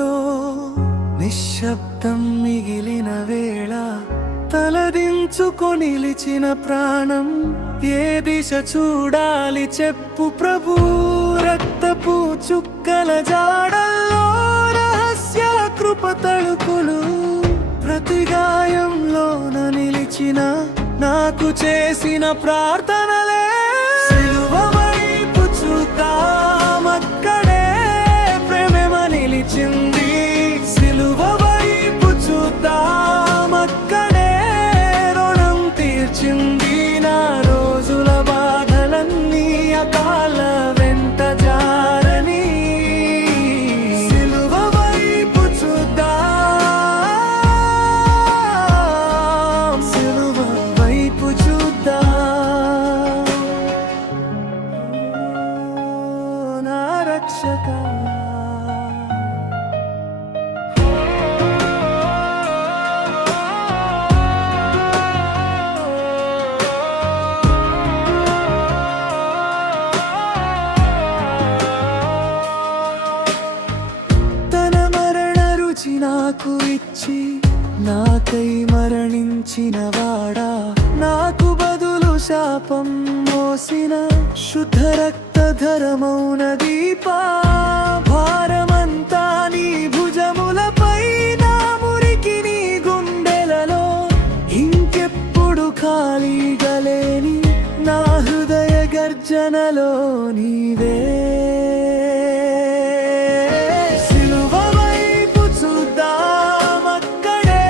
మనసులో నిశ్శబ్దం మిగిలిన వేళ తలదించుకొని నిలిచిన ప్రాణం ఏ దిశ చూడాలి చెప్పు ప్రభు. రక్తపు చుక్కల జాడల్లో రహస్య కృప తలుపులు ప్రతి గాయంలోన నిలిచిన నాకు చేసిన ప్రార్థనలే. సిలువ వైపు చూద్దాం, అక్కడే ప్రేమ నిలిచింది. సిలువ వైపు చూద్దాం, అక్కడే రుణం తీర్చింది. నా రోజుల బాధలన్నీ అకాల వెంట జారని. సిలువ వైపు చూద్దాం, సిలువ వైపు చూద్దాం, నా రక్షక. నాకు ఇచ్చి నాకై మరణించిన వాడా, నాకు బదులు శాపం మోసిన శుద్ధ రక్తధరమౌన దీపా. భారమంతా నీ భుజములపై, నా మురికి నీ గుండెలలో. ఇంకెప్పుడు ఖాళీగా లేని నా హృదయ గర్జనలో నీవే. సిలువ వైపు చూద్దాం, అక్కడే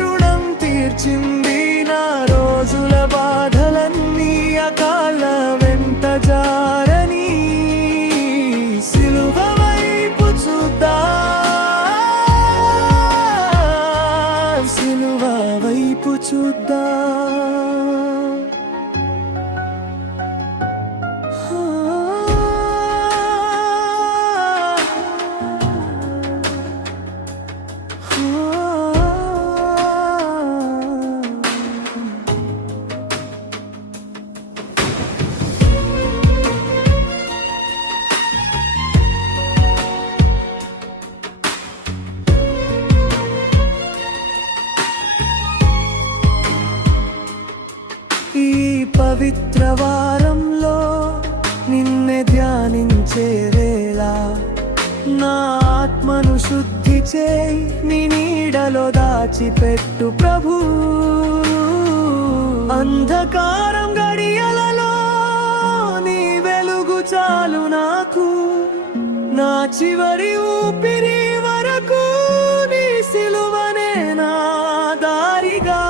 రుణం తీర్చింది. నా రోజుల బాధలన్నీ అకాల వెంట జారని. సిలువ వైపు చూద్దాం, సిలువ వైపు చూద్దాం. ఈ పవిత్ర వారంలో నిన్నే ధ్యానించే వేళ నా ఆత్మను శుద్ధి చేయి, నీ నీడలో దాచిపెట్టు ప్రభు. అంధకారం గడియలలో నీ వెలుగు చాలు నాకు. నా చివరి ఊపిరి వరకు నీ సిలువనే నా దారిగా.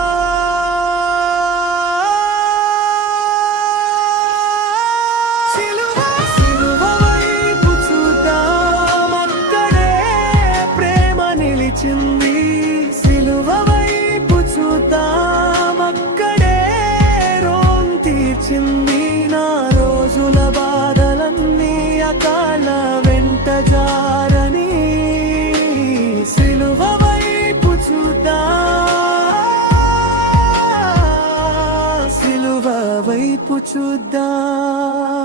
సిలువ వైపు చూద్దాం, అక్కడే రోం తీర్చింది. నా రోజుల బాధలన్నీ అకాల వెంట జారని. సిలువ వైపు చూద్దాం, సిలువ వైపు చూద్దాం.